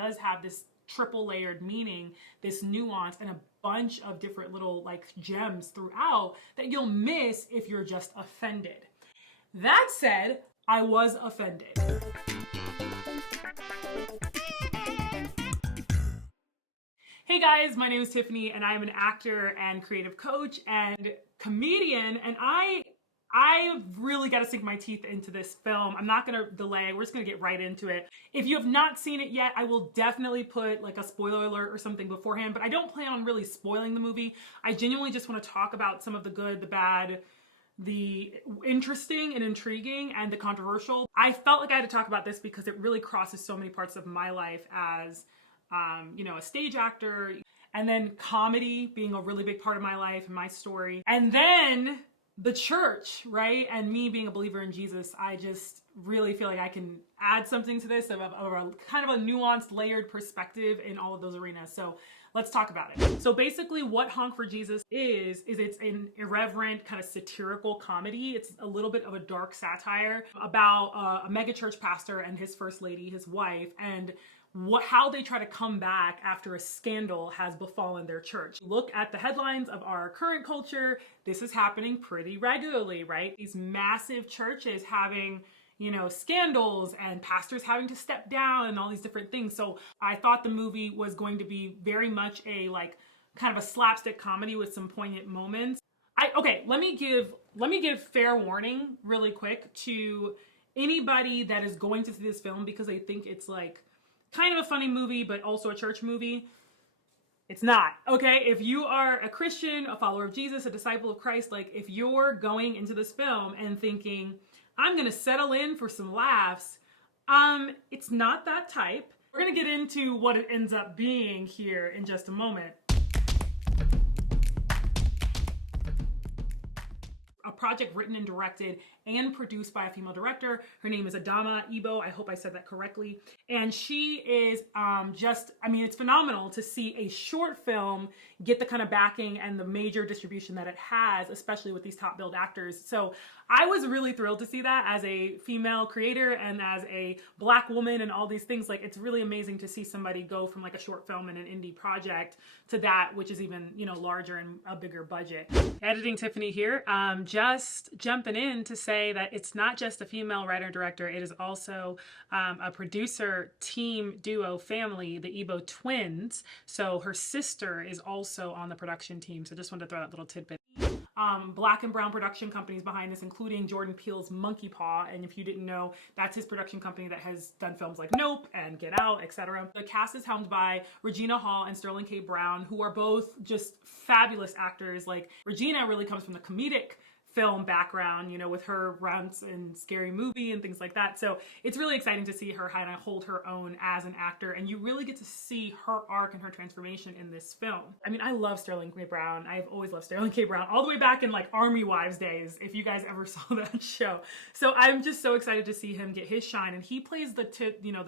does have this triple layered meaning, this nuance, and a bunch of different little like gems throughout that you'll miss if you're just offended. That said, I was offended. Hey guys, my name is Tiffany and I am an actor and creative coach and comedian, and I really got to sink my teeth into this film. I'm not going to delay. We're just going to get right into it. If you have not seen it yet, I will definitely put like a spoiler alert or something beforehand, but I don't plan on really spoiling the movie. I genuinely just want to talk about some of the good, the bad, the interesting and intriguing, and the controversial. I felt like I had to talk about this because it really crosses so many parts of my life as a stage actor, and then comedy being a really big part of my life and my story, and then the church, right? And me being a believer in Jesus. I just really feel like I can add something to this of a kind of a nuanced, layered perspective in all of those arenas. So let's talk about it. So basically what Honk for Jesus is it's an irreverent kind of satirical comedy. It's a little bit of a dark satire about a mega church pastor and his first lady, his wife, and how they try to come back after a scandal has befallen their church. Look at the headlines of our current culture. This is happening pretty regularly, right? These massive churches having, scandals and pastors having to step down and all these different things. So I thought the movie was going to be very much a kind of a slapstick comedy with some poignant moments. Let me give fair warning really quick to anybody that is going to see this film because they think it's like kind of a funny movie, but also a church movie. It's not, okay? If you are a Christian, a follower of Jesus, a disciple of Christ, like if you're going into this film and thinking, I'm gonna settle in for some laughs, it's not that type. We're gonna get into what it ends up being here in just a moment. A project written and directed and produced by a female director. Her name is Adama Ibo. I hope I said that correctly. And she is it's phenomenal to see a short film get the kind of backing and the major distribution that it has, especially with these top billed actors. So I was really thrilled to see that as a female creator and as a Black woman and all these things. Like, it's really amazing to see somebody go from like a short film and an indie project to that, which is even, larger and a bigger budget. Editing Tiffany here. Just jumping in to say that it's not just a female writer director. It is also a producer team duo family, the Ibo twins. So her sister is also on the production team. So just wanted to throw that little tidbit. Black and brown production companies behind this, including Jordan Peele's Monkey Paw. And if you didn't know, that's his production company that has done films like Nope and Get Out, etc. The cast is helmed by Regina Hall and Sterling K. Brown, who are both just fabulous actors. Like, Regina really comes from the comedic film background, with her runs in Scary Movie and things like that. So it's really exciting to see her kind of hold her own as an actor, and you really get to see her arc and her transformation in this film. I mean, I love Sterling K. Brown. I've always loved Sterling K. Brown, all the way back in like Army Wives days, if you guys ever saw that show. So I'm just so excited to see him get his shine, and he plays the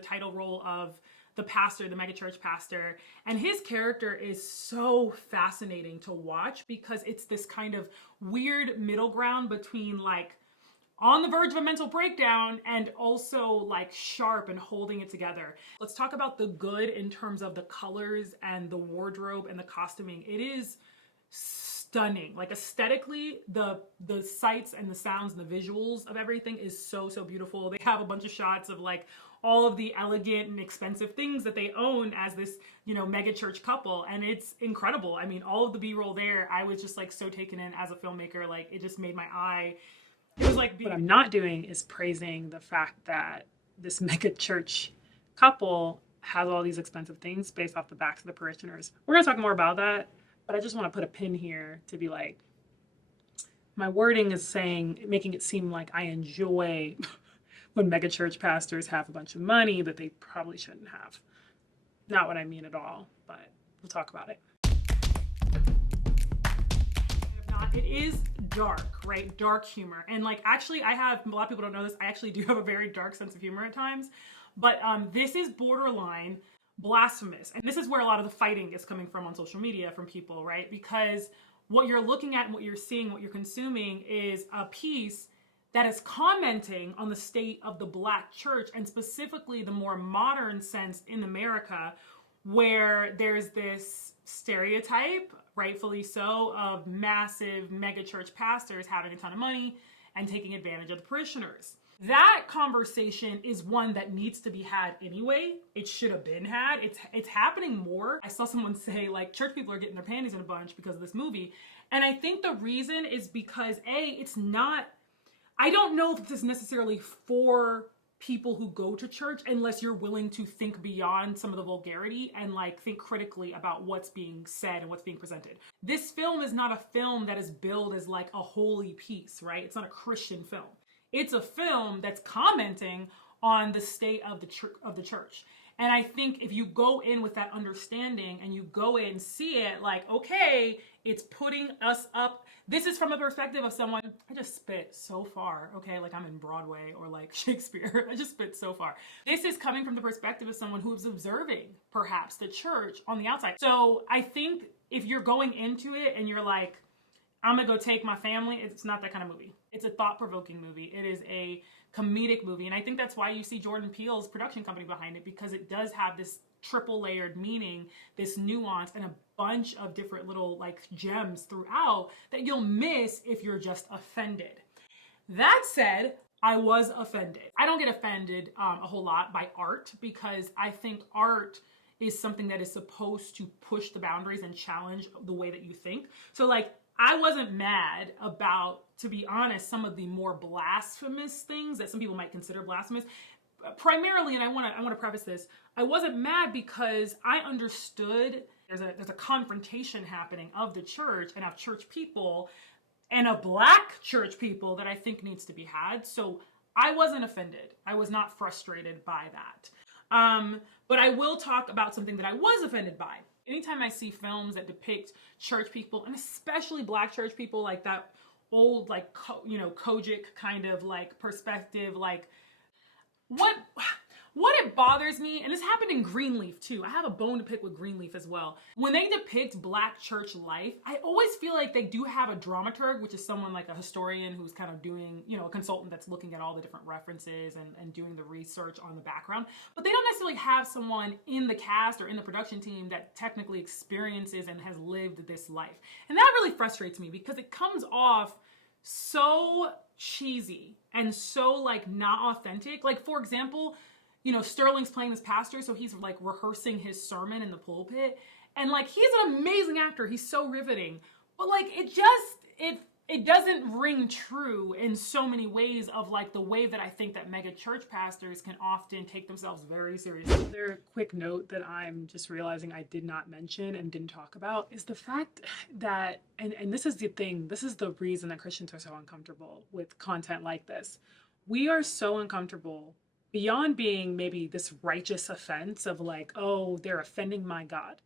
title role of the pastor, the megachurch pastor, and his character is so fascinating to watch because it's this kind of weird middle ground between like on the verge of a mental breakdown and also like sharp and holding it together. Let's talk about the good in terms of the colors and the wardrobe and the costuming. It is stunning. Like, aesthetically, the sights and the sounds and the visuals of everything is so beautiful. They have a bunch of shots of like all of the elegant and expensive things that they own as this, mega church couple. And it's incredible. I mean, all of the B-roll there, I was just like so taken in as a filmmaker. Like, it just made my eye, it was like... What I'm not doing is praising the fact that this mega church couple has all these expensive things based off the backs of the parishioners. We're going to talk more about that, but I just want to put a pin here to be like, my wording is making it seem like I enjoy when megachurch pastors have a bunch of money that they probably shouldn't have. Not what I mean at all, but we'll talk about it. It is dark, right? Dark humor. And like, actually, a lot of people don't know this, I actually do have a very dark sense of humor at times, but this is borderline blasphemous. And this is where a lot of the fighting is coming from on social media from people, right? Because what you're looking at and what you're seeing, what you're consuming is a piece that is commenting on the state of the Black church, and specifically the more modern sense in America, where there's this stereotype, rightfully so, of massive mega church pastors having a ton of money and taking advantage of the parishioners. That conversation is one that needs to be had anyway. It should have been had. It's happening more. I saw someone say like church people are getting their panties in a bunch because of this movie. And I think the reason is because it's not, I don't know if this is necessarily for people who go to church unless you're willing to think beyond some of the vulgarity and like think critically about what's being said and what's being presented. This film is not a film that is billed as like a holy piece, right? It's not a Christian film. It's a film that's commenting on the state of the church. And I think if you go in with that understanding and you go in and see it like, okay, it's putting us up. This is from a perspective of someone, I just spit so far, okay? Like I'm in Broadway or like Shakespeare. I just spit so far. This is coming from the perspective of someone who is observing perhaps the church on the outside. So I think if you're going into it and you're like, I'm gonna go take my family, it's not that kind of movie. It's a thought-provoking movie. It is a comedic movie. And I think that's why you see Jordan Peele's production company behind it, because it does have this triple layered meaning, this nuance, and a bunch of different little like gems throughout that you'll miss if you're just offended. That said, I was offended. I don't get offended a whole lot by art because I think art is something that is supposed to push the boundaries and challenge the way that you think. So like, I wasn't mad about, to be honest, some of the more blasphemous things that some people might consider blasphemous. Primarily, and I want to preface this, I wasn't mad because I understood there's a confrontation happening of the church and of church people and of Black church people that I think needs to be had. So I wasn't offended. I was not frustrated by that. But I will talk about something that I was offended by. Anytime I see films that depict church people, and especially Black church people, like that old, like, Kojic kind of like perspective, like what it bothers me, and this happened in Greenleaf too. I have a bone to pick with Greenleaf as well. When they depict Black church life, I always feel like they do have a dramaturg, which is someone like a historian who's kind of doing, a consultant that's looking at all the different references and doing the research on the background. But they don't necessarily have someone in the cast or in the production team that technically experiences and has lived this life. And that really frustrates me because it comes off so cheesy and so like not authentic. Like, for example, Sterling's playing this pastor, so he's like rehearsing his sermon in the pulpit, and like he's an amazing actor. He's so riveting, but like it doesn't ring true in so many ways of like the way that I think that mega church pastors can often take themselves very seriously. Another quick note that I'm just realizing I did not mention and didn't talk about is the fact that, and this is the thing, this is the reason that Christians are so uncomfortable with content like this. We are so uncomfortable beyond being maybe this righteous offense of like, oh, they're offending my God.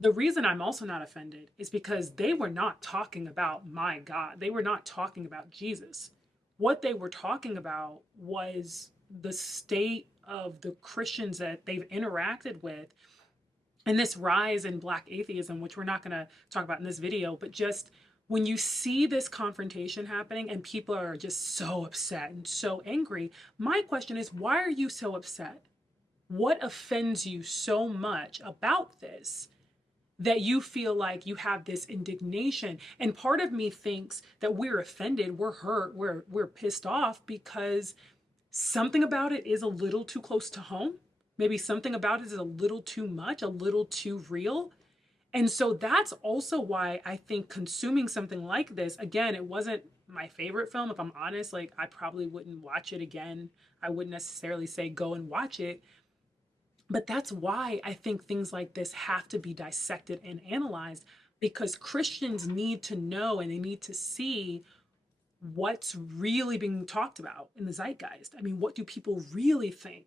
The reason I'm also not offended is because they were not talking about my God. They were not talking about Jesus. What they were talking about was the state of the Christians that they've interacted with and this rise in Black atheism, which we're not going to talk about in this video, but just when you see this confrontation happening and people are just so upset and so angry, my question is, why are you so upset? What offends you so much about this that you feel like you have this indignation? And part of me thinks that we're offended, we're hurt, we're pissed off because something about it is a little too close to home. Maybe something about it is a little too much, a little too real. And so that's also why I think consuming something like this, again, it wasn't my favorite film. If I'm honest, like I probably wouldn't watch it again. I wouldn't necessarily say go and watch it. But that's why I think things like this have to be dissected and analyzed, because Christians need to know and they need to see what's really being talked about in the zeitgeist. I mean, what do people really think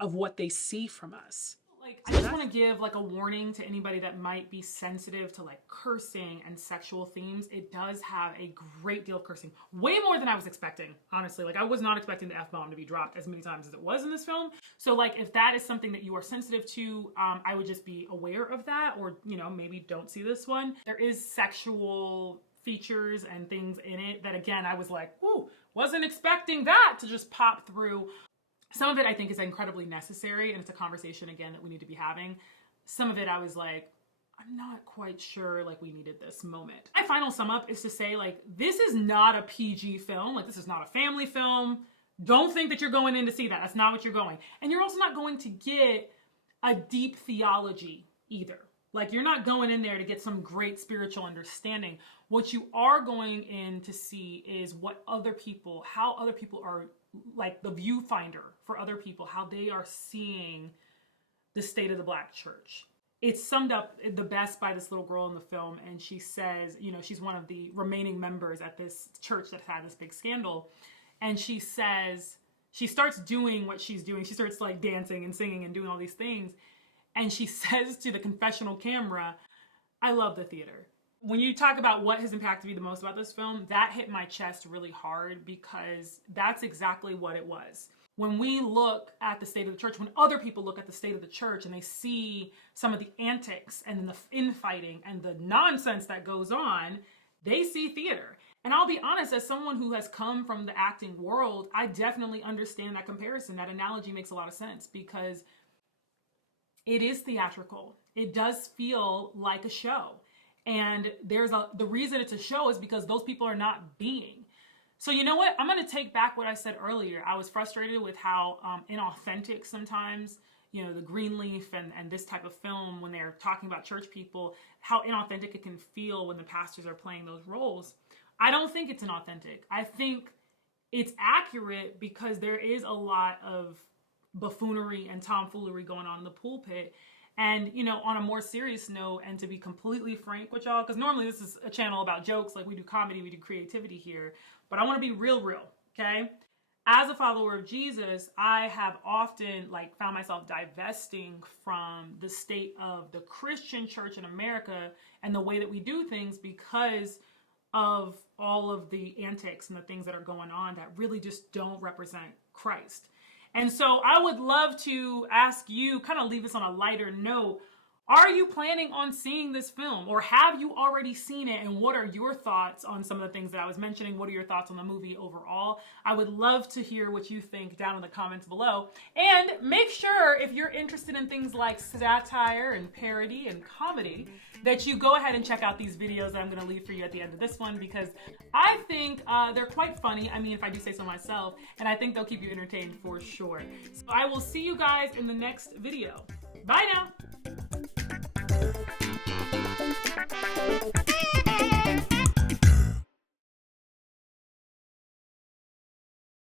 of what they see from us? Like, I just want to give like a warning to anybody that might be sensitive to like cursing and sexual themes. It does have a great deal of cursing, way more than I was expecting, honestly. Like I was not expecting the F-bomb to be dropped as many times as it was in this film. So like if that is something that you are sensitive to, I would just be aware of that, or maybe don't see this one. There is sexual features and things in it that, again, I was like, ooh, wasn't expecting that to just pop through. Some of it I think is incredibly necessary, and it's a conversation, again, that we need to be having. Some of it I was like, I'm not quite sure, like, we needed this moment. My final sum up is to say, like, this is not a PG film. Like, this is not a family film. Don't think that you're going in to see that. That's not what you're going. And you're also not going to get a deep theology either. Like, you're not going in there to get some great spiritual understanding. What you are going in to see is what other people, how other people are, like, the viewfinder for other people, how they are seeing the state of the Black church. It's summed up the best by this little girl in the film, and she says, you know, she's one of the remaining members at this church that had this big scandal, and she says, she starts doing what she's doing. She starts, like, dancing and singing and doing all these things, and she says to the confessional camera, I love the theater. When you talk about what has impacted me the most about this film, that hit my chest really hard, because that's exactly what it was. When we look at the state of the church, when other people look at the state of the church and they see some of the antics and the infighting and the nonsense that goes on, they see theater. And I'll be honest, as someone who has come from the acting world, I definitely understand that comparison. That analogy makes a lot of sense, because it is theatrical. It does feel like a show. And the reason it's a show is because those people are not being. So you know what? I'm going to take back what I said earlier. I was frustrated with how inauthentic sometimes, you know, the Greenleaf and this type of film, when they're talking about church people, how inauthentic it can feel when the pastors are playing those roles. I don't think it's inauthentic. I think it's accurate, because there is a lot of buffoonery and tomfoolery going on in the pulpit. And, you know, on a more serious note, and to be completely frank with y'all, because normally this is a channel about jokes, like we do comedy, we do creativity here, but I want to be real, okay? As a follower of Jesus, I have often, like, found myself divesting from the state of the Christian church in America and the way that we do things, because of all of the antics and the things that are going on that really just don't represent Christ. And so I would love to ask you, kind of leave this on a lighter note, are you planning on seeing this film, or have you already seen it? And what are your thoughts on some of the things that I was mentioning? What are your thoughts on the movie overall? I would love to hear what you think down in the comments below. And make sure, if you're interested in things like satire and parody and comedy, that you go ahead and check out these videos that I'm going to leave for you at the end of this one, because I think they're quite funny. I mean, if I do say so myself, and I think they'll keep you entertained for sure. So I will see you guys in the next video. Bye now.